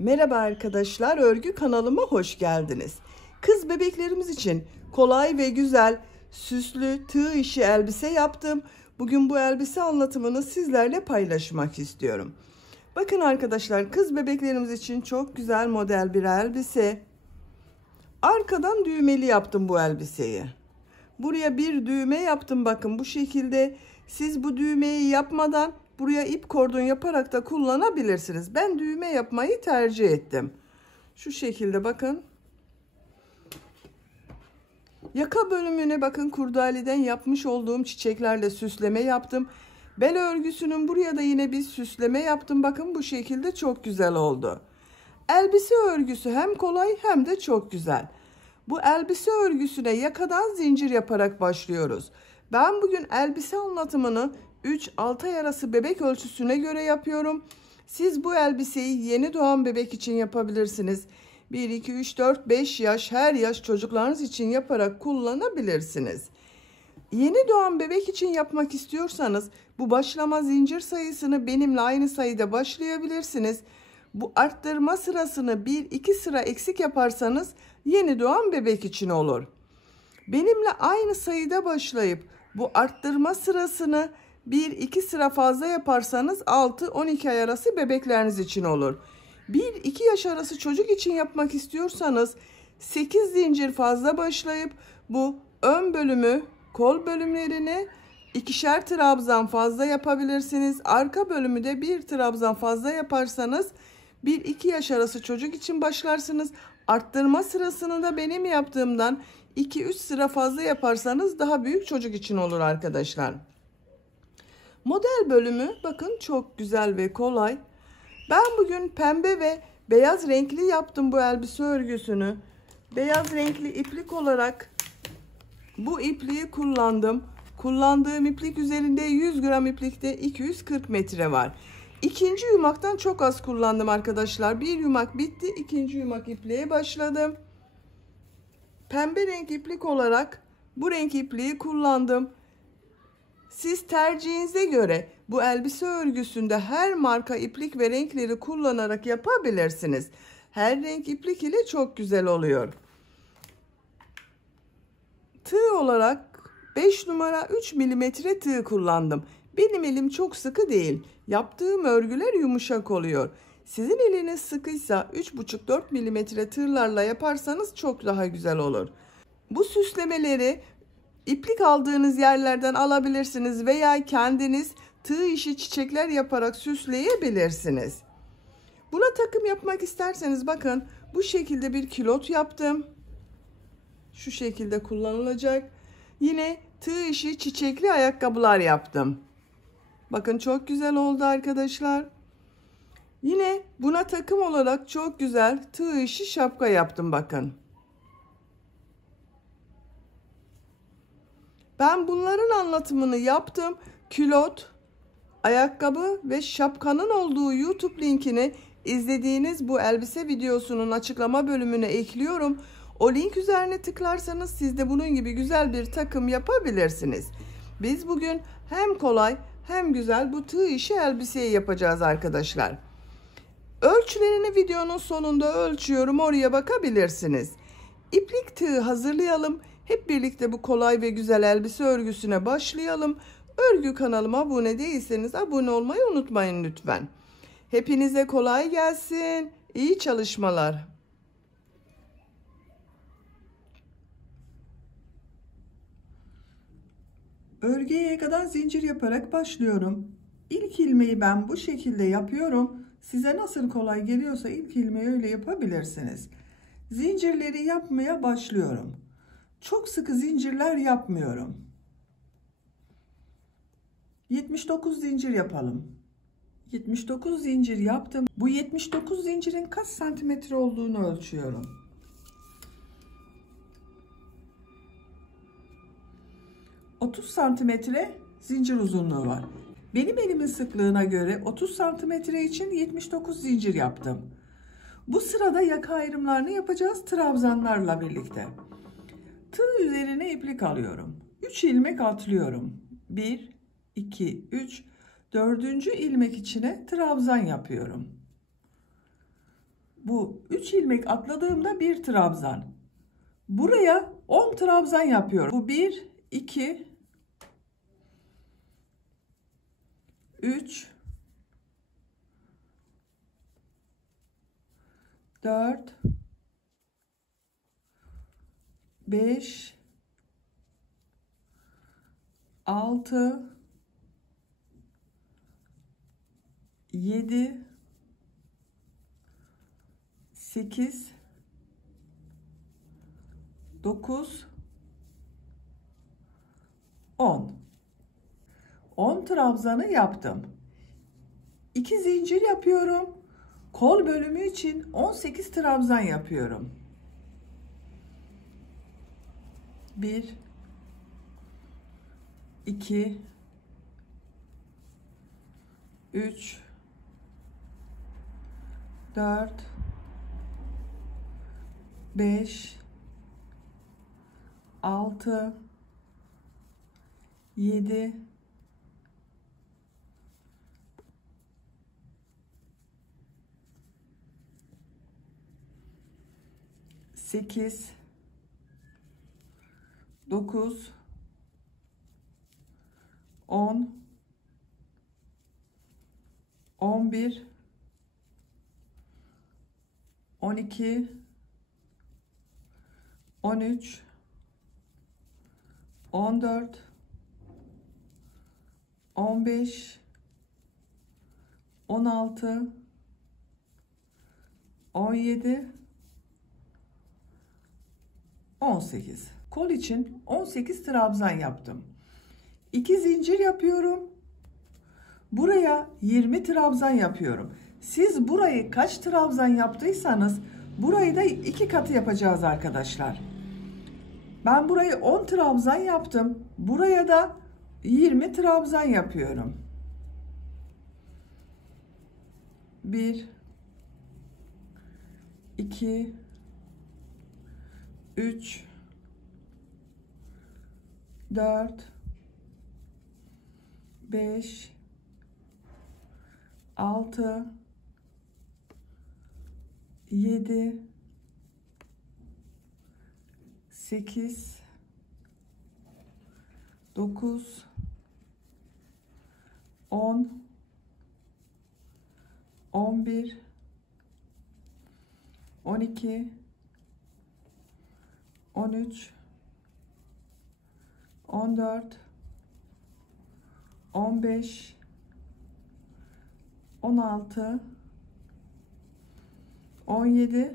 Merhaba arkadaşlar, örgü kanalıma hoş geldiniz. Kız bebeklerimiz için kolay ve güzel süslü tığ işi elbise yaptım. Bugün bu elbise anlatımını sizlerle paylaşmak istiyorum. Bakın arkadaşlar, kız bebeklerimiz için çok güzel model bir elbise. Arkadan düğmeli yaptım bu elbiseyi. Buraya bir düğme yaptım, bakın bu şekilde. Siz bu düğmeyi yapmadan buraya ip kordon yaparak da kullanabilirsiniz. Ben düğme yapmayı tercih ettim. Şu şekilde bakın. Yaka bölümüne bakın, kurdaleden yapmış olduğum çiçeklerle süsleme yaptım. Bel örgüsünün buraya da yine bir süsleme yaptım. Bakın bu şekilde çok güzel oldu. Elbise örgüsü hem kolay hem de çok güzel. Bu elbise örgüsüne yakadan zincir yaparak başlıyoruz. Ben bugün elbise anlatımını 3-6 ay arası bebek ölçüsüne göre yapıyorum. Siz bu elbiseyi yeni doğan bebek için yapabilirsiniz. 1, 2, 3, 4, 5 yaş, her yaş çocuklarınız için yaparak kullanabilirsiniz. Yeni doğan bebek için yapmak istiyorsanız bu başlama zincir sayısını benimle aynı sayıda başlayabilirsiniz. Bu arttırma sırasını 1-2 sıra eksik yaparsanız yeni doğan bebek için olur. Benimle aynı sayıda başlayıp bu arttırma sırasını 1-2 sıra fazla yaparsanız 6-12 ay arası bebekleriniz için olur. 1-2 yaş arası çocuk için yapmak istiyorsanız 8 zincir fazla başlayıp bu ön bölümü, kol bölümlerini 2'şer trabzan fazla yapabilirsiniz. Arka bölümü de 1 trabzan fazla yaparsanız 1-2 yaş arası çocuk için başlarsınız. Arttırma sırasını da benim yaptığımdan 2-3 sıra fazla yaparsanız daha büyük çocuk için olur arkadaşlar. Model bölümü bakın çok güzel ve kolay. Ben bugün pembe ve beyaz renkli yaptım bu elbise örgüsünü. Beyaz renkli iplik olarak bu ipliği kullandım. Kullandığım iplik üzerinde 100 gram iplikte 240 metre var. İkinci yumaktan çok az kullandım arkadaşlar. Bir yumak bitti. İkinci yumak ipliğe başladım. Pembe renk iplik olarak bu renk ipliği kullandım. Siz tercihinize göre bu elbise örgüsünde her marka iplik ve renkleri kullanarak yapabilirsiniz. Her renk iplik ile çok güzel oluyor. Tığ olarak 5 numara 3 milimetre tığ kullandım. Benim elim çok sıkı değil. Yaptığım örgüler yumuşak oluyor. Sizin eliniz sıkıysa 3,5-4 milimetre tığlarla yaparsanız çok daha güzel olur. Bu süslemeleri iplik aldığınız yerlerden alabilirsiniz veya kendiniz tığ işi çiçekler yaparak süsleyebilirsiniz. Buna takım yapmak isterseniz bakın bu şekilde bir kilot yaptım. Şu şekilde kullanılacak. Yine tığ işi çiçekli ayakkabılar yaptım. Bakın çok güzel oldu arkadaşlar. Yine buna takım olarak çok güzel tığ işi şapka yaptım bakın. Ben bunların anlatımını yaptım. Külot, ayakkabı ve şapkanın olduğu YouTube linkini izlediğiniz bu elbise videosunun açıklama bölümüne ekliyorum. O link üzerine tıklarsanız siz de bunun gibi güzel bir takım yapabilirsiniz. Biz bugün hem kolay hem güzel bu tığ işi elbiseyi yapacağız arkadaşlar. Ölçülerini videonun sonunda ölçüyorum, oraya bakabilirsiniz. İplik tığ hazırlayalım. Hep birlikte bu kolay ve güzel elbise örgüsüne başlayalım. Örgü kanalıma abone değilseniz abone olmayı unutmayın lütfen. Hepinize kolay gelsin. İyi çalışmalar. Örgüye yakadan zincir yaparak başlıyorum. İlk ilmeği ben bu şekilde yapıyorum. Size nasıl kolay geliyorsa ilk ilmeği öyle yapabilirsiniz. Zincirleri yapmaya başlıyorum. Çok sıkı zincirler yapmıyorum. 79 zincir yapalım. 79 zincir yaptım. Bu 79 zincirin kaç santimetre olduğunu ölçüyorum. 30 santimetre zincir uzunluğu var. Benim elimin sıklığına göre 30 santimetre için 79 zincir yaptım. Bu sırada yaka ayrımlarını yapacağız trabzanlarla birlikte. Tığ üzerine iplik alıyorum. 3 ilmek atlıyorum. 1, 2, 3, 4. ilmek içine trabzan yapıyorum. Bu 3 ilmek atladığımda bir trabzan. Buraya 10 trabzan yapıyorum. Bu 1, 2, 3, 4, 5, 6, 7, 8, 9, 10. 10 trabzanı yaptım. 2 zincir yapıyorum. Kol bölümü için 18 trabzan yapıyorum. 1, 2, 3, 4, 5, 6, 7, 8, 9, 10, 11, 12, 13, 14, 15, 16, 17, 18. Kol için 18 trabzan yaptım. 2 zincir yapıyorum. Buraya 20 trabzan yapıyorum. Siz burayı kaç trabzan yaptıysanız burayı da 2 katı yapacağız arkadaşlar. Ben burayı 10 trabzan yaptım. Buraya da 20 trabzan yapıyorum. 1, 2, 3, 4, 5, 6, 7, 8, 9, 10, 11, 12, 13, 14, 15, 16, 17,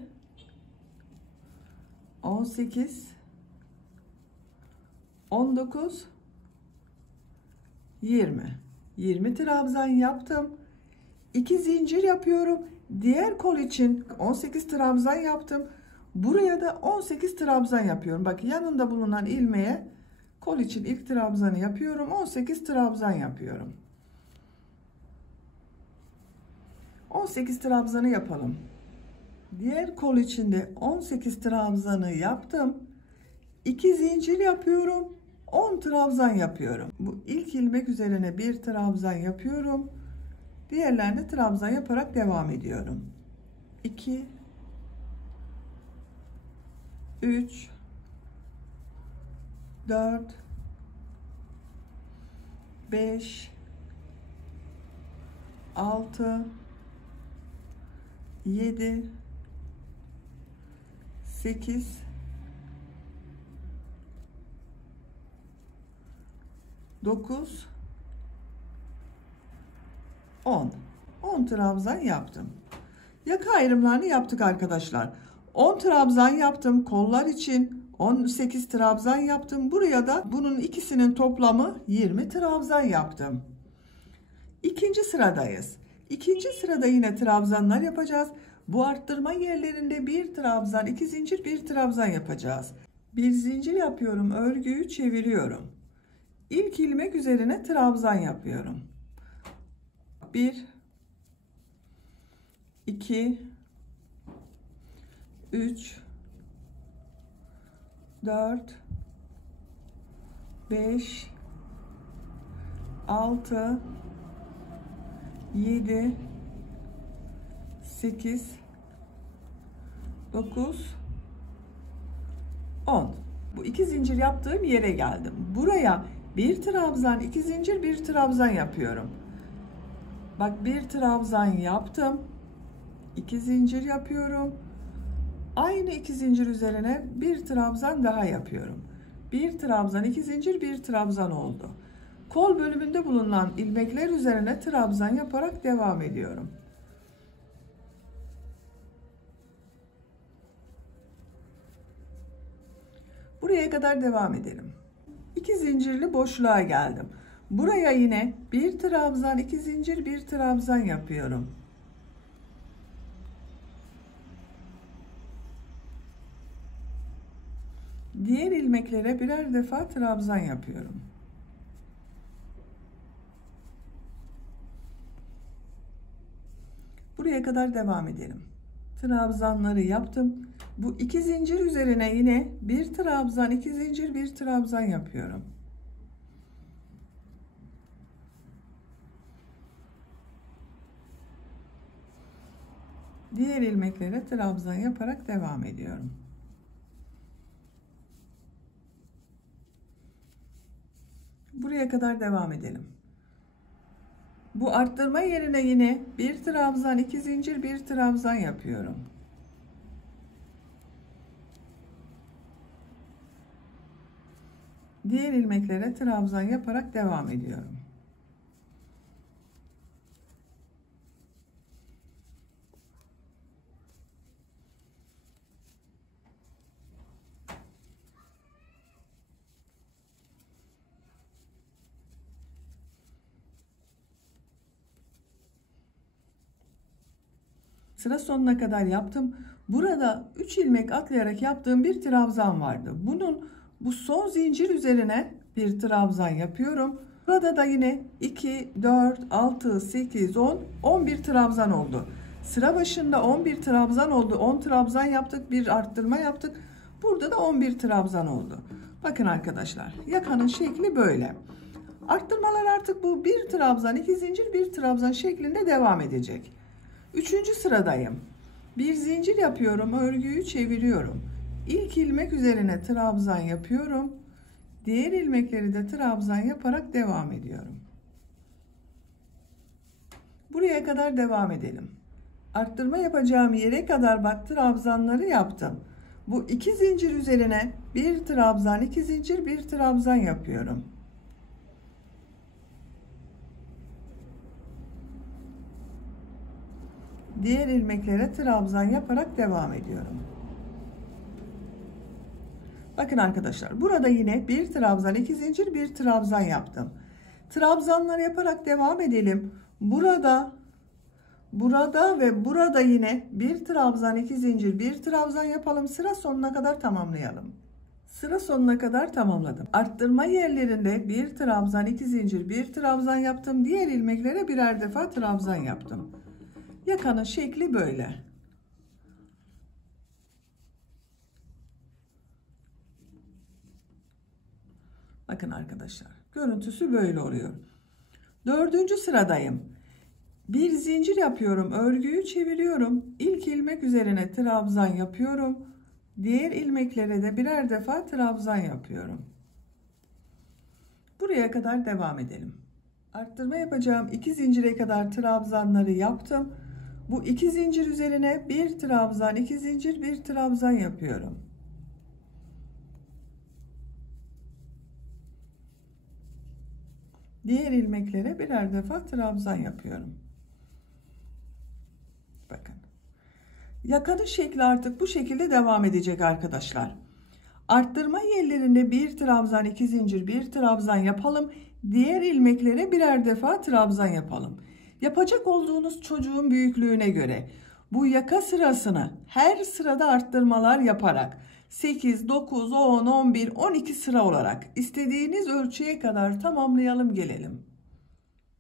18, 19, 20. 20 trabzan yaptım. 2 zincir yapıyorum. Diğer kol için 18 trabzan yaptım. Buraya da 18 trabzan yapıyorum. Bak yanında bulunan ilmeğe kol için ilk trabzanı yapıyorum. 18 trabzan yapıyorum. 18 trabzanı yapalım. Diğer kol içinde 18 trabzanı yaptım. 2 zincir yapıyorum. 10 trabzan yapıyorum. Bu ilk ilmek üzerine bir trabzan yapıyorum. Diğerlerine trabzan yaparak devam ediyorum. 2, 3, 4, 5, 6, 7, 8, 9, 10. 10 trabzan yaptım. Yaka ayrımlarını yaptık arkadaşlar. 10 trabzan yaptım. Kollar için 18 trabzan yaptım. Buraya da bunun ikisinin toplamı 20 trabzan yaptım. İkinci sıradayız. İkinci sırada yine trabzanlar yapacağız. Bu arttırma yerlerinde bir trabzan, 2 zincir, bir trabzan yapacağız. Bir zincir yapıyorum. Örgüyü çeviriyorum. İlk ilmek üzerine trabzan yapıyorum. 1, 2, 3, 4, 5, 6, 7, 8, 9, 10. Bu 2 zincir yaptığım yere geldim. Buraya bir trabzan, 2 zincir, bir trabzan yapıyorum. Bak, bir trabzan yaptım. 2 zincir yapıyorum. Aynı 2 zincir üzerine bir trabzan daha yapıyorum. Bir trabzan, 2 zincir, bir trabzan oldu. Kol bölümünde bulunan ilmekler üzerine trabzan yaparak devam ediyorum. Buraya kadar devam edelim. 2 zincirli boşluğa geldim. Buraya yine bir trabzan, 2 zincir, bir trabzan yapıyorum. Diğer ilmeklere birer defa trabzan yapıyorum. Buraya kadar devam edelim. Trabzanları yaptım. Bu 2 zincir üzerine yine bir trabzan, 2 zincir, bir trabzan yapıyorum. Diğer ilmeklere trabzan yaparak devam ediyorum. Buraya kadar devam edelim. Bu arttırma yerine yine bir trabzan, 2 zincir, bir trabzan yapıyorum. Diğer ilmeklere trabzan yaparak devam ediyorum. Sıra sonuna kadar yaptım. Burada 3 ilmek atlayarak yaptığım bir trabzan vardı. Bu son zincir üzerine bir trabzan yapıyorum. Burada da yine 2, 4, 6, 8, 10, 11 trabzan oldu. Sıra başında 11 trabzan oldu. 10 trabzan yaptık, bir arttırma yaptık. Burada da 11 trabzan oldu. Bakın arkadaşlar, yakanın şekli böyle. Arttırmalar artık bu bir trabzan, 2 zincir, bir trabzan şeklinde devam edecek. Üçüncü sıradayım. Bir zincir yapıyorum, örgüyü çeviriyorum. İlk ilmek üzerine trabzan yapıyorum. Diğer ilmekleri de trabzan yaparak devam ediyorum. Buraya kadar devam edelim. Arttırma yapacağım yere kadar bak, trabzanları yaptım. Bu 2 zincir üzerine bir trabzan, 2 zincir, bir trabzan yapıyorum. Diğer ilmeklere trabzan yaparak devam ediyorum. Bakın arkadaşlar, burada yine bir trabzan, 2 zincir, bir trabzan yaptım. Trabzanlar yaparak devam edelim. Burada ve burada yine bir trabzan, 2 zincir, bir trabzan yapalım. Sıra sonuna kadar tamamlayalım. Sıra sonuna kadar tamamladım. Arttırma yerlerinde bir trabzan, 2 zincir, bir trabzan yaptım. Diğer ilmeklere birer defa trabzan yaptım. Yakanın şekli böyle. Bakın arkadaşlar, görüntüsü böyle oluyor. Dördüncü sıradayım. Bir zincir yapıyorum, örgüyü çeviriyorum. İlk ilmek üzerine trabzan yapıyorum. Diğer ilmeklere de birer defa trabzan yapıyorum. Buraya kadar devam edelim. Arttırma yapacağım 2 zincire kadar trabzanları yaptım. Bu 2 zincir üzerine bir trabzan, 2 zincir, bir trabzan yapıyorum. Diğer ilmeklere birer defa trabzan yapıyorum. Bakın. Yakanın şekli artık bu şekilde devam edecek arkadaşlar. Arttırma yerlerinde bir trabzan, 2 zincir, bir trabzan yapalım. Diğer ilmeklere birer defa trabzan yapalım. Yapacak olduğunuz çocuğun büyüklüğüne göre bu yaka sırasını her sırada arttırmalar yaparak 8, 9, 10, 11, 12 sıra olarak istediğiniz ölçüye kadar tamamlayalım gelelim.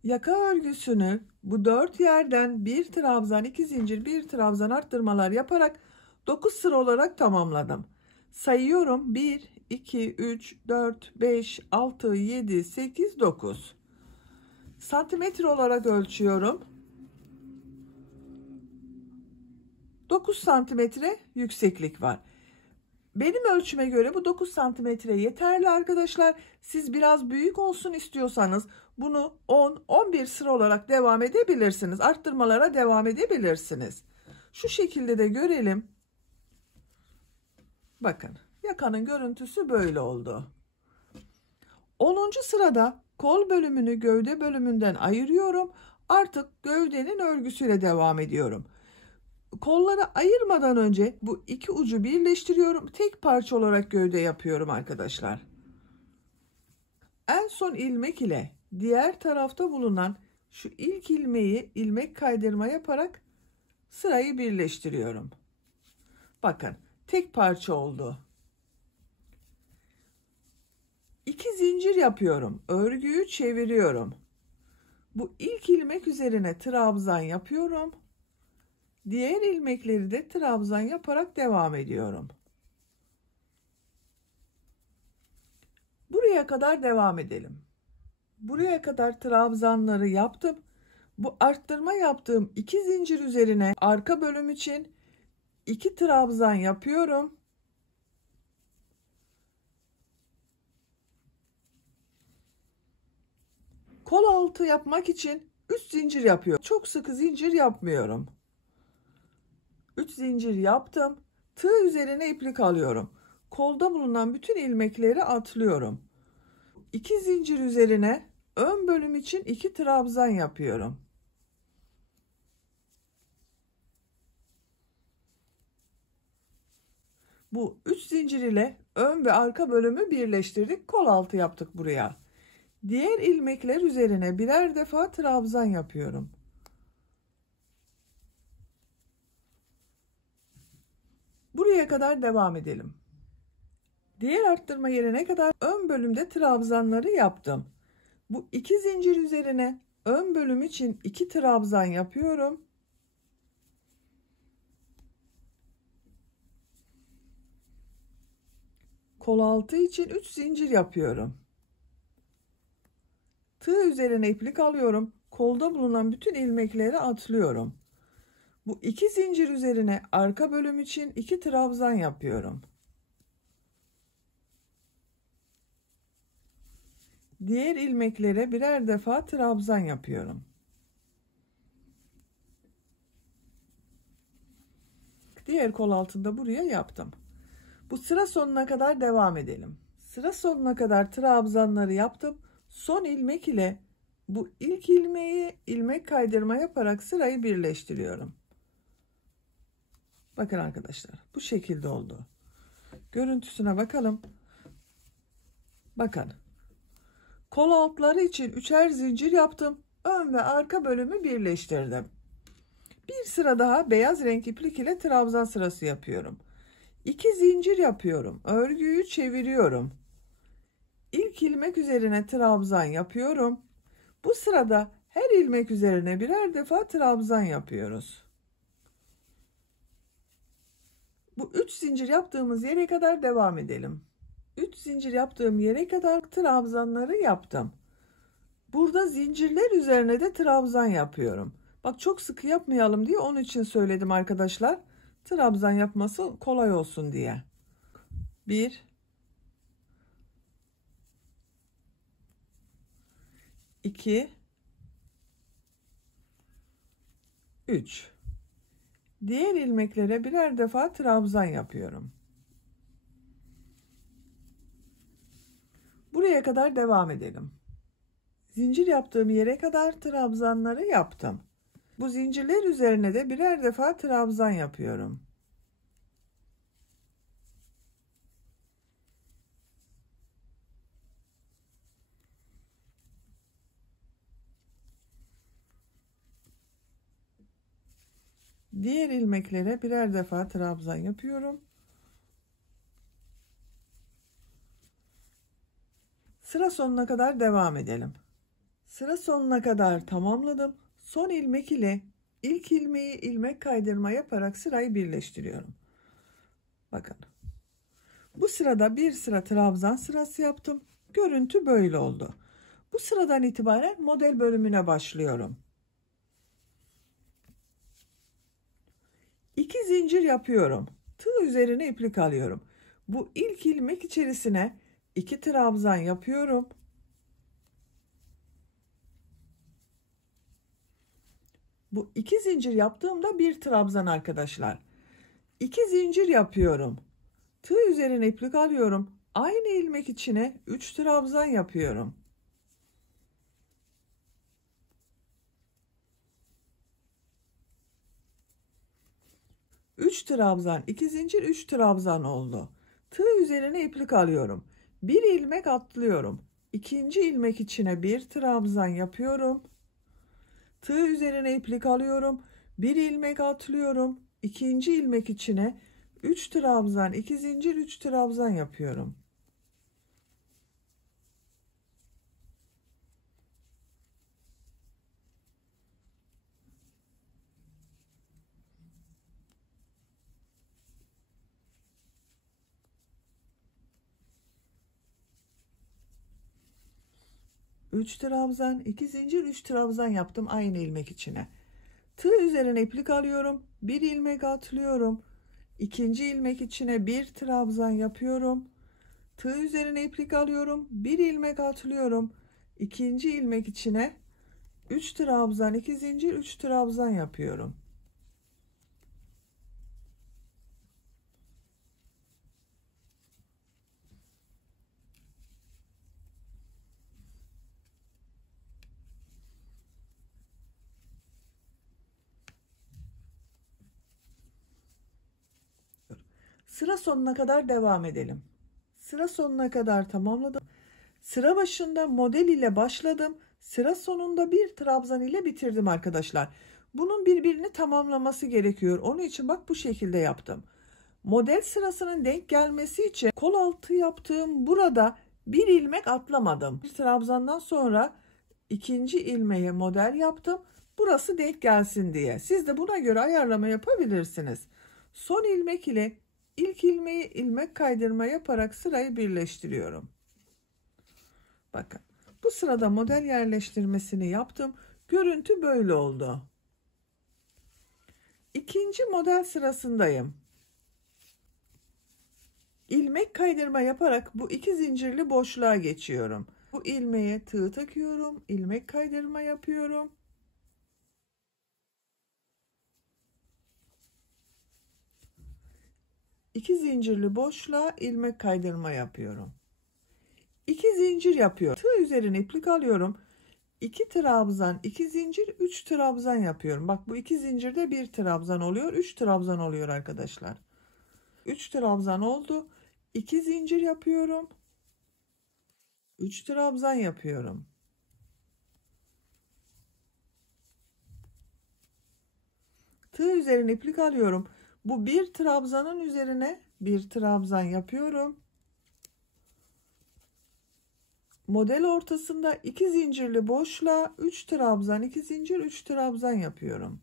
Yaka örgüsünü bu 4 yerden bir trabzan, 2 zincir, bir trabzan arttırmalar yaparak 9 sıra olarak tamamladım. Sayıyorum: 1, 2, 3, 4, 5, 6, 7, 8, 9. Santimetre olarak ölçüyorum. 9 santimetre yükseklik var. Benim ölçüme göre bu 9 santimetre yeterli arkadaşlar. Siz biraz büyük olsun istiyorsanız bunu 10-11 sıra olarak devam edebilirsiniz. Arttırmalara devam edebilirsiniz. Şu şekilde de görelim. Bakın yakanın görüntüsü böyle oldu. 10. sırada kol bölümünü gövde bölümünden ayırıyorum. Artık gövdenin örgüsüyle devam ediyorum. Kolları ayırmadan önce bu iki ucu birleştiriyorum. Tek parça olarak gövde yapıyorum arkadaşlar. En son ilmek ile diğer tarafta bulunan şu ilk ilmeği ilmek kaydırma yaparak sırayı birleştiriyorum. Bakın tek parça oldu. 2 zincir yapıyorum. Örgüyü çeviriyorum. Bu ilk ilmek üzerine trabzan yapıyorum. Diğer ilmekleri de trabzan yaparak devam ediyorum. Buraya kadar devam edelim. Buraya kadar trabzanları yaptım. Bu arttırma yaptığım 2 zincir üzerine arka bölüm için 2 trabzan yapıyorum. Kol altı yapmak için 3 zincir yapıyorum. Çok sıkı zincir yapmıyorum. 3 zincir yaptım. Tığ üzerine iplik alıyorum. Kolda bulunan bütün ilmekleri atlıyorum. 2 zincir üzerine ön bölüm için 2 trabzan yapıyorum. Bu 3 zincir ile ön ve arka bölümü birleştirdik. Kol altı yaptık buraya. Diğer ilmekler üzerine birer defa trabzan yapıyorum. Buraya kadar devam edelim. Diğer arttırma yerine kadar ön bölümde trabzanları yaptım. Bu 2 zincir üzerine ön bölüm için 2 trabzan yapıyorum. Kol altı için 3 zincir yapıyorum. Tığ üzerine iplik alıyorum. Kolda bulunan bütün ilmekleri atlıyorum. Bu 2 zincir üzerine arka bölüm için 2 trabzan yapıyorum. Diğer ilmeklere birer defa trabzan yapıyorum. Diğer kol altında buraya yaptım. Bu sıra sonuna kadar devam edelim. Sıra sonuna kadar trabzanları yaptım. Son ilmek ile bu ilk ilmeği ilmek kaydırma yaparak sırayı birleştiriyorum. Bakın arkadaşlar bu şekilde oldu. Görüntüsüne bakalım. Bakın. Kol altları için 3'er zincir yaptım. Ön ve arka bölümü birleştirdim. Bir sıra daha beyaz renk iplik ile trabzan sırası yapıyorum. 2 zincir yapıyorum. Örgüyü çeviriyorum. İlk ilmek üzerine trabzan yapıyorum. Bu sırada her ilmek üzerine birer defa trabzan yapıyoruz. Bu 3 zincir yaptığımız yere kadar devam edelim. 3 zincir yaptığım yere kadar trabzanları yaptım. Burada zincirler üzerine de trabzan yapıyorum. Bak çok sıkı yapmayalım diye onun için söyledim arkadaşlar. Trabzan yapması kolay olsun diye. 1 2 3 Diğer ilmeklere birer defa trabzan yapıyorum. Buraya kadar devam edelim. Zincir yaptığım yere kadar trabzanları yaptım. Bu zincirler üzerine de birer defa trabzan yapıyorum. Diğer ilmeklere birer defa trabzan yapıyorum. Sıra sonuna kadar devam edelim. Sıra sonuna kadar tamamladım. Son ilmek ile ilk ilmeği ilmek kaydırma yaparak sırayı birleştiriyorum. Bakın. Bu sırada bir sıra trabzan sırası yaptım. Görüntü böyle oldu. Bu sıradan itibaren model bölümüne başlıyorum. 2 zincir yapıyorum. Tığ üzerine iplik alıyorum. Bu ilk ilmek içerisine 2 trabzan yapıyorum. Bu 2 zincir yaptığımda bir trabzan arkadaşlar. 2 zincir yapıyorum. Tığ üzerine iplik alıyorum. Aynı ilmek içine 3 trabzan yapıyorum. Üç trabzan, 2 zincir, 3 trabzan oldu. Tığ üzerine iplik alıyorum. Bir ilmek atlıyorum. İkinci ilmek içine bir trabzan yapıyorum. Tığ üzerine iplik alıyorum. Bir ilmek atlıyorum. İkinci ilmek içine 3 trabzan, 2 zincir, 3 trabzan yapıyorum. Üç trabzan, 2 zincir, 3 trabzan yaptım aynı ilmek içine. Tığ üzerine iplik alıyorum. Bir ilmek atlıyorum. İkinci ilmek içine bir trabzan yapıyorum. Tığ üzerine iplik alıyorum. Bir ilmek atlıyorum. İkinci ilmek içine 3 trabzan, 2 zincir, 3 trabzan yapıyorum. Sıra sonuna kadar devam edelim. Sıra sonuna kadar tamamladım. Sıra başında model ile başladım. Sıra sonunda bir trabzan ile bitirdim arkadaşlar. Bunun birbirini tamamlaması gerekiyor. Onun için bak bu şekilde yaptım. Model sırasının denk gelmesi için kol altı yaptığım burada bir ilmek atlamadım. Bir trabzandan sonra ikinci ilmeğe model yaptım. Burası denk gelsin diye. Siz de buna göre ayarlama yapabilirsiniz. Son ilmek ile ilk ilmeği ilmek kaydırma yaparak sırayı birleştiriyorum. Bakın bu sırada model yerleştirmesini yaptım. Görüntü böyle oldu. İkinci model sırasındayım. İlmek kaydırma yaparak bu iki zincirli boşluğa geçiyorum. Bu ilmeğe tığ takıyorum. İlmek kaydırma yapıyorum. İki zincirli boşluğa ilmek kaydırma yapıyorum. 2 zincir yapıyorum. Tığ üzerine iplik alıyorum. 2 trabzan, 2 zincir, 3 trabzan yapıyorum. Bak bu 2 zincirde 1 trabzan oluyor. 3 trabzan oluyor arkadaşlar. 3 trabzan oldu. 2 zincir yapıyorum. 3 trabzan yapıyorum. Tığ üzerine iplik alıyorum. Bu bir trabzanın üzerine bir trabzan yapıyorum. Model ortasında 2 zincirli boşluğa 3 trabzan, 2 zincir, 3 trabzan yapıyorum.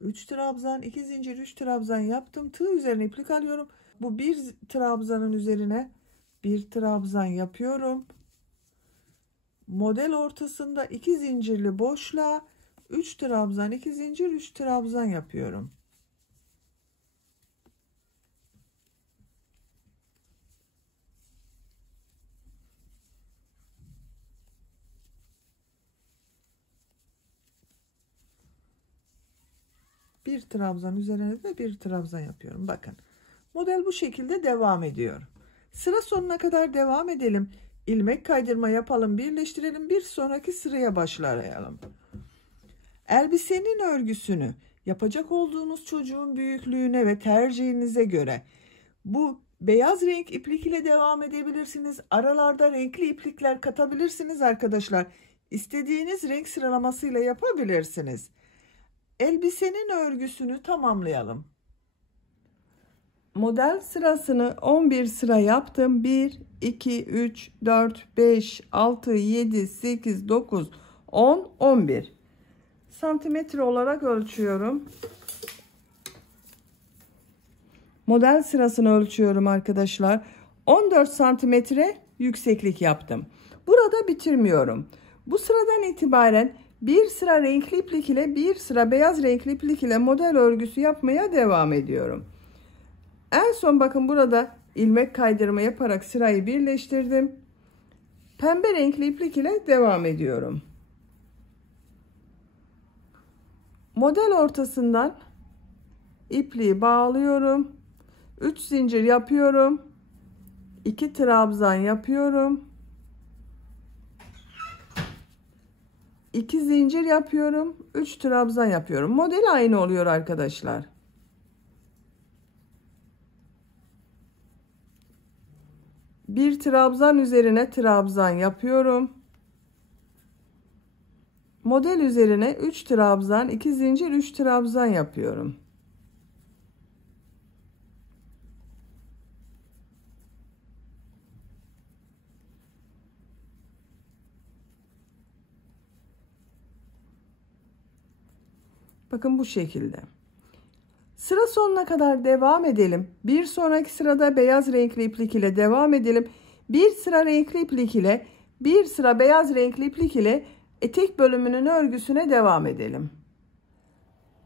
Üç trabzan, 2 zincir, 3 trabzan yaptım. Tığ üzerine iplik alıyorum. Bu bir trabzanın üzerine bir trabzan yapıyorum. Model ortasında 2 zincirli boşluğa 3 trabzan, 2 zincir, 3 trabzan yapıyorum. Bir trabzan üzerine de bir trabzan yapıyorum. Bakın. Model bu şekilde devam ediyor. Sıra sonuna kadar devam edelim. İlmek kaydırma yapalım, birleştirelim. Bir sonraki sıraya başlayalım. Elbisenin örgüsünü yapacak olduğunuz çocuğun büyüklüğüne ve tercihinize göre bu beyaz renk iplik ile devam edebilirsiniz. Aralarda renkli iplikler katabilirsiniz arkadaşlar. İstediğiniz renk sıralamasıyla yapabilirsiniz. Elbisenin örgüsünü tamamlayalım. Model sırasını 11 sıra yaptım. 1, 2, 3, 4, 5, 6, 7, 8, 9, 10, 11. Santimetre olarak ölçüyorum. Model sırasını ölçüyorum arkadaşlar. 14 santimetre yükseklik yaptım. Burada bitirmiyorum. Bu sıradan itibaren bir sıra renkli iplik ile bir sıra beyaz renkli iplik ile model örgüsü yapmaya devam ediyorum. En son bakın burada ilmek kaydırma yaparak sırayı birleştirdim. Pembe renkli iplik ile devam ediyorum. Model ortasından ipliği bağlıyorum. 3 zincir yapıyorum. 2 trabzan yapıyorum. 2 zincir yapıyorum. 3 trabzan yapıyorum. Model aynı oluyor arkadaşlar. Bir trabzan üzerine trabzan yapıyorum. Model üzerine 3 trabzan, 2 zincir, 3 trabzan yapıyorum. Bakın bu şekilde. Sıra sonuna kadar devam edelim. Bir sonraki sırada beyaz renkli iplik ile devam edelim. Bir sıra renkli iplik ile bir sıra beyaz renkli iplik ile etek bölümünün örgüsüne devam edelim.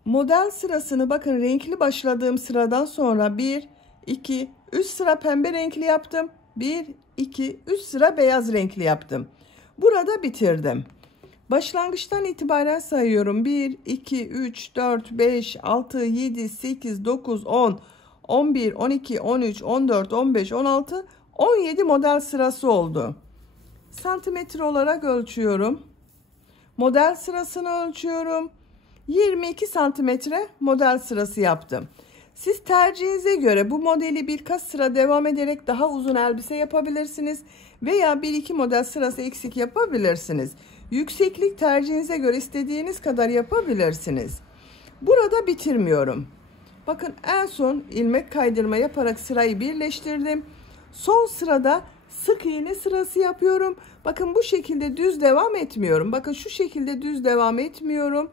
Model sırasını bakın renkli başladığım sıradan sonra 1, 2, 3 sıra pembe renkli yaptım. 1, 2, 3 sıra beyaz renkli yaptım. Burada bitirdim. Başlangıçtan itibaren sayıyorum. 1, 2, 3, 4, 5, 6, 7, 8, 9, 10, 11, 12, 13, 14, 15, 16, 17 model sırası oldu. Santimetre olarak ölçüyorum. Model sırasını ölçüyorum. 22 santimetre model sırası yaptım. Siz tercihinize göre bu modeli birkaç sıra devam ederek daha uzun elbise yapabilirsiniz. Veya 1-2 model sırası eksik yapabilirsiniz. Yükseklik tercihinize göre istediğiniz kadar yapabilirsiniz. Burada bitirmiyorum. Bakın en son ilmek kaydırma yaparak sırayı birleştirdim. Son sırada sık iğne sırası yapıyorum. Bakın bu şekilde düz devam etmiyorum. Bakın şu şekilde düz devam etmiyorum.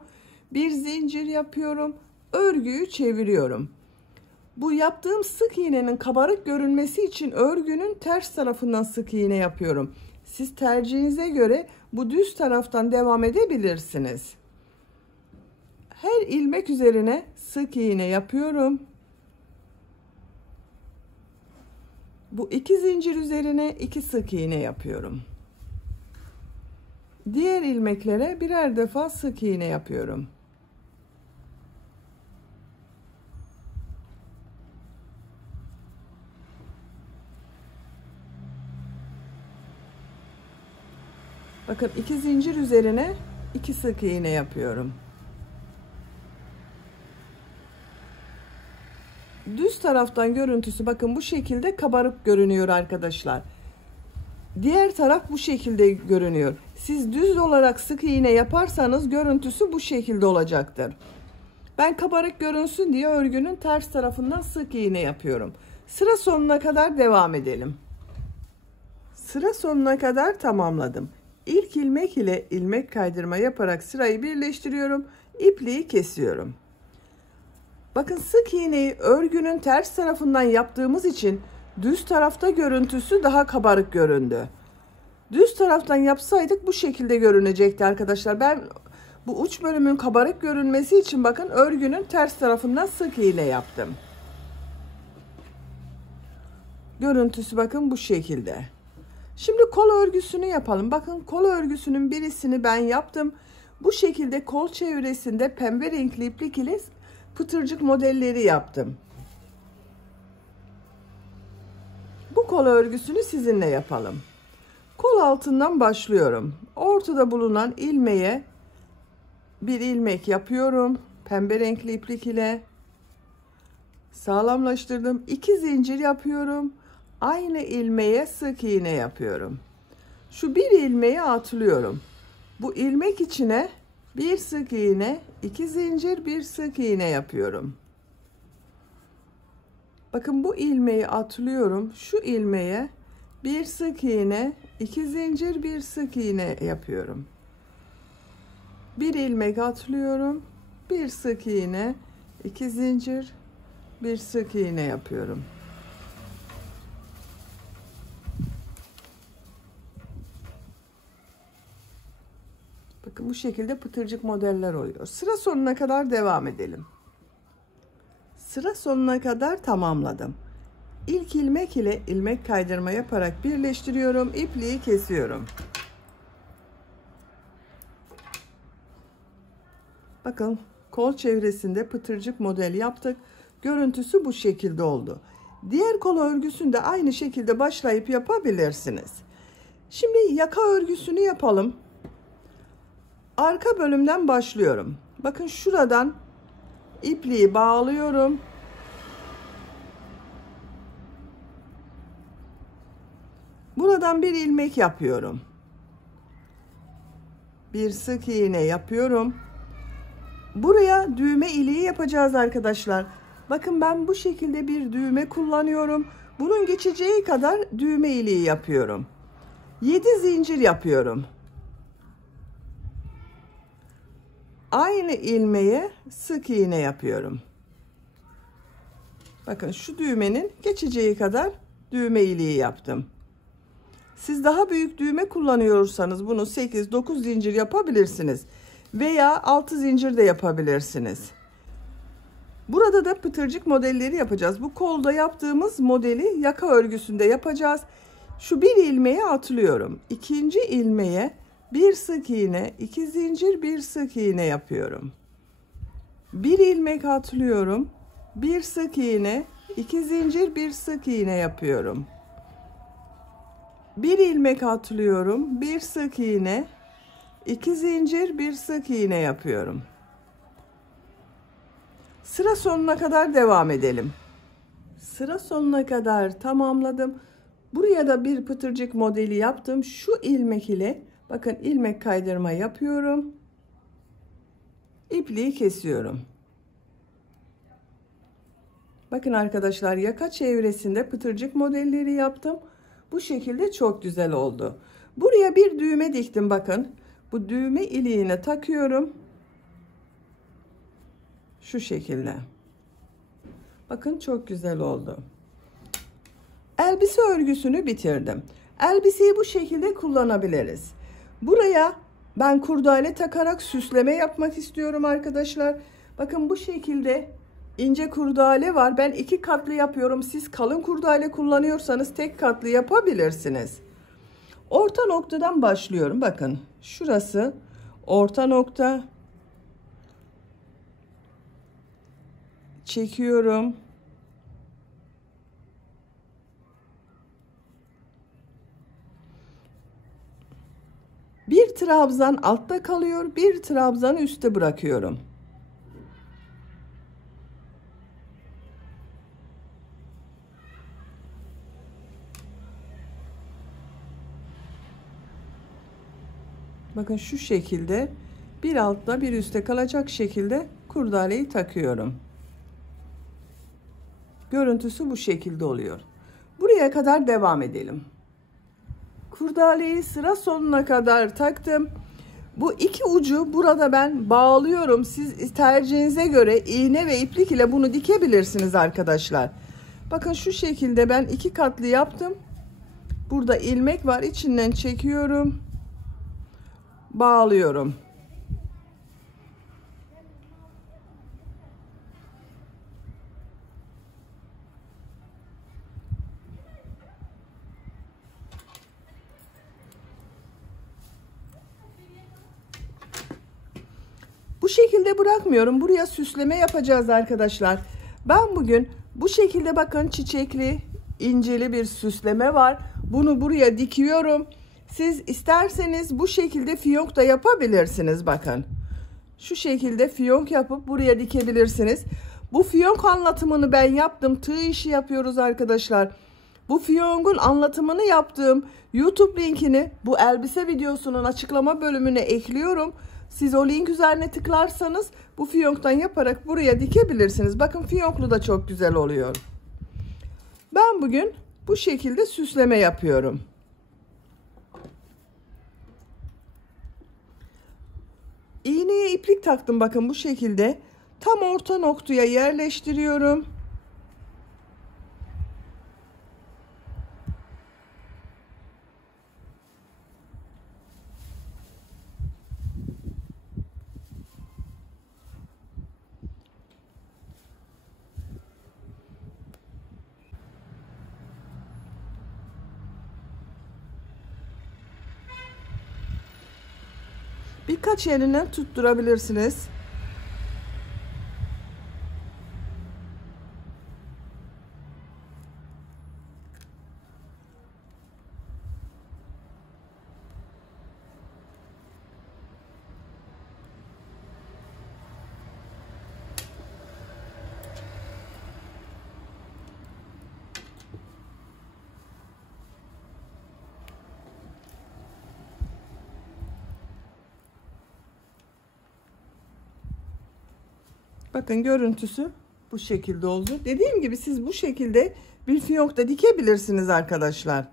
Bir zincir yapıyorum. Örgüyü çeviriyorum. Bu yaptığım sık iğnenin kabarık görünmesi için örgünün ters tarafından sık iğne yapıyorum. Siz tercihinize göre bu düz taraftan devam edebilirsiniz. Her ilmek üzerine sık iğne yapıyorum. Bu 2 zincir üzerine 2 sık iğne yapıyorum. Diğer ilmeklere birer defa sık iğne yapıyorum. Bakın 2 zincir üzerine 2 sık iğne yapıyorum. Düz taraftan görüntüsü bakın bu şekilde kabarık görünüyor arkadaşlar. Diğer taraf bu şekilde görünüyor. Siz düz olarak sık iğne yaparsanız görüntüsü bu şekilde olacaktır. Ben kabarık görünsün diye örgünün ters tarafından sık iğne yapıyorum. Sıra sonuna kadar devam edelim. Sıra sonuna kadar tamamladım. İlk ilmek ile ilmek kaydırma yaparak sırayı birleştiriyorum. İpliği kesiyorum. Bakın sık iğneyi örgünün ters tarafından yaptığımız için düz tarafta görüntüsü daha kabarık göründü. Düz taraftan yapsaydık bu şekilde görünecekti arkadaşlar. Ben bu uç bölümün kabarık görünmesi için bakın örgünün ters tarafından sık iğne yaptım. Görüntüsü bakın bu şekilde. Şimdi kol örgüsünü yapalım. Bakın kol örgüsünün birisini ben yaptım. Bu şekilde kol çevresinde pembe renkli iplik ile pıtırcık modelleri yaptım. Bu kol örgüsünü sizinle yapalım. Kol altından başlıyorum. Ortada bulunan ilmeğe bir ilmek yapıyorum. Pembe renkli iplik ile sağlamlaştırdım. 2 zincir yapıyorum. Aynı ilmeğe sık iğne yapıyorum. Şu bir ilmeği atlıyorum. Bu ilmek içine bir sık iğne, 2 zincir, bir sık iğne yapıyorum. Bakın bu ilmeği atlıyorum. Şu ilmeğe bir sık iğne, 2 zincir, bir sık iğne yapıyorum. Bir ilmek atlıyorum. Bir sık iğne, 2 zincir, bir sık iğne yapıyorum. Bakın bu şekilde pıtırcık modeller oluyor. Sıra sonuna kadar devam edelim. Sıra sonuna kadar tamamladım. İlk ilmek ile ilmek kaydırma yaparak birleştiriyorum. İpliği kesiyorum. Bakın kol çevresinde pıtırcık model yaptık. Görüntüsü bu şekilde oldu. Diğer kol örgüsünü de aynı şekilde başlayıp yapabilirsiniz. Şimdi yaka örgüsünü yapalım. Arka bölümden başlıyorum. Bakın şuradan ipliği bağlıyorum. Buradan bir ilmek yapıyorum. Bir sık iğne yapıyorum. Buraya düğme iliği yapacağız arkadaşlar. Bakın ben bu şekilde bir düğme kullanıyorum. Bunun geçeceği kadar düğme iliği yapıyorum. 7 zincir yapıyorum. Aynı ilmeğe sık iğne yapıyorum. Bakın şu düğmenin geçeceği kadar düğme iliği yaptım. Siz daha büyük düğme kullanıyorsanız bunu 8-9 zincir yapabilirsiniz. Veya 6 zincir de yapabilirsiniz. Burada da pıtırcık modelleri yapacağız. Bu kolda yaptığımız modeli yaka örgüsünde yapacağız. Şu bir ilmeği atlıyorum. İkinci ilmeğe bir sık iğne, 2 zincir, bir sık iğne yapıyorum. Bir ilmek atlıyorum. Bir sık iğne, 2 zincir, bir sık iğne yapıyorum. Bir ilmek atlıyorum. Bir sık iğne, 2 zincir, bir sık iğne yapıyorum. Sıra sonuna kadar devam edelim. Sıra sonuna kadar tamamladım. Buraya da bir pıtırcık modeli yaptım. Şu ilmek ile bakın ilmek kaydırma yapıyorum. İpliği kesiyorum. Bakın arkadaşlar yaka çevresinde pıtırcık modelleri yaptım. Bu şekilde çok güzel oldu. Buraya bir düğme diktim bakın. Bu düğme iliğine takıyorum. Şu şekilde. Bakın çok güzel oldu. Elbise örgüsünü bitirdim. Elbiseyi bu şekilde kullanabiliriz. Buraya ben kurdale takarak süsleme yapmak istiyorum arkadaşlar. Bakın bu şekilde ince kurdale var. Ben 2 katlı yapıyorum. Siz kalın kurdale kullanıyorsanız tek katlı yapabilirsiniz. Orta noktadan başlıyorum. Bakın şurası orta nokta. Çekiyorum. Bir trabzan altta kalıyor, bir trabzanı üstte bırakıyorum. Bakın şu şekilde bir altta bir üstte kalacak şekilde kurdaleyi takıyorum. Görüntüsü bu şekilde oluyor. Buraya kadar devam edelim. Kurdaleyi sıra sonuna kadar taktım. Bu iki ucu burada ben bağlıyorum. Siz tercihinize göre iğne ve iplik ile bunu dikebilirsiniz arkadaşlar. Bakın şu şekilde ben 2 katlı yaptım. Burada ilmek var. İçinden çekiyorum. Bağlıyorum. Bu şekilde bırakmıyorum. Buraya süsleme yapacağız arkadaşlar. Ben bugün bu şekilde bakın çiçekli, inceli bir süsleme var. Bunu buraya dikiyorum. Siz isterseniz bu şekilde fiyonk da yapabilirsiniz bakın. Şu şekilde fiyonk yapıp buraya dikebilirsiniz. Bu fiyonk anlatımını ben yaptım. Tığ işi yapıyoruz arkadaşlar. Bu fiyonkun anlatımını yaptığım YouTube linkini bu elbise videosunun açıklama bölümüne ekliyorum. Siz o link üzerine tıklarsanız bu fiyonktan yaparak buraya dikebilirsiniz. Bakın fiyonklu da çok güzel oluyor. Ben bugün bu şekilde süsleme yapıyorum. İğneye iplik taktım bakın bu şekilde. Tam orta noktaya yerleştiriyorum. Birkaç yerinden tutturabilirsiniz. Bakın görüntüsü bu şekilde oldu. Dediğim gibi siz bu şekilde bir fiyonkta dikebilirsiniz arkadaşlar.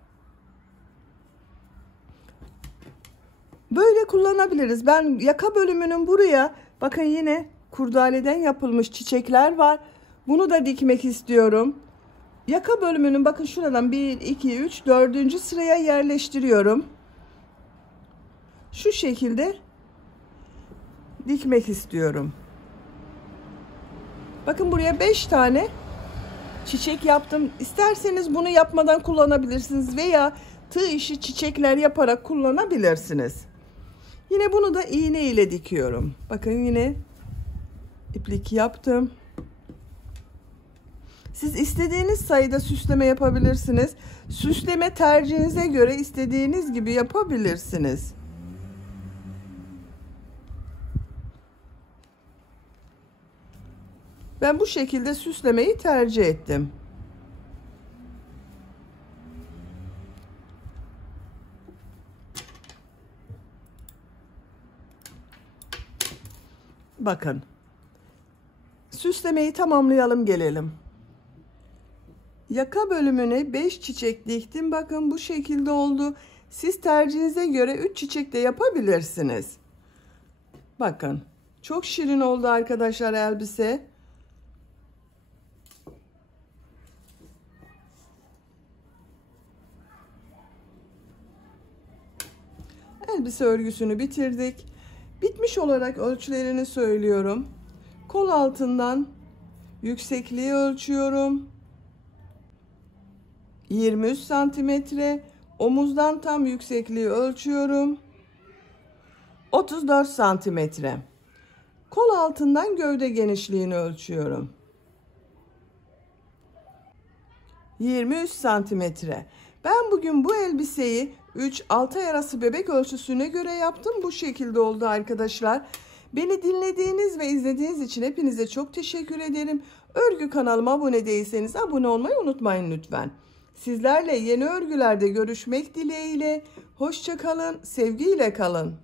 Böyle kullanabiliriz. Ben yaka bölümünün buraya bakın yine kurdaleden yapılmış çiçekler var. Bunu da dikmek istiyorum. Yaka bölümünün bakın şuradan 1, 2, 3, 4. sıraya yerleştiriyorum. Şu şekilde dikmek istiyorum. Bakın buraya 5 tane çiçek yaptım. İsterseniz bunu yapmadan kullanabilirsiniz veya tığ işi çiçekler yaparak kullanabilirsiniz. Yine bunu da iğne ile dikiyorum. Bakın yine iplik yaptım. Siz istediğiniz sayıda süsleme yapabilirsiniz. Süsleme tercihinize göre istediğiniz gibi yapabilirsiniz. Ben bu şekilde süslemeyi tercih ettim. Bakın. Süslemeyi tamamlayalım gelelim. Yaka bölümüne 5 çiçek diktim. Bakın bu şekilde oldu. Siz tercihinize göre 3 çiçek de yapabilirsiniz. Bakın. Çok şirin oldu arkadaşlar elbise. Elbise örgüsünü bitirdik. Bitmiş olarak ölçülerini söylüyorum. Kol altından yüksekliği ölçüyorum. 23 santimetre. Omuzdan tam yüksekliği ölçüyorum. 34 santimetre. Kol altından gövde genişliğini ölçüyorum. 23 santimetre. Ben bugün bu elbiseyi 3-6 ay arası bebek ölçüsüne göre yaptım. Bu şekilde oldu arkadaşlar. Beni dinlediğiniz ve izlediğiniz için hepinize çok teşekkür ederim. Örgü kanalıma abone değilseniz abone olmayı unutmayın lütfen. Sizlerle yeni örgülerde görüşmek dileğiyle. Hoşça kalın, sevgiyle kalın.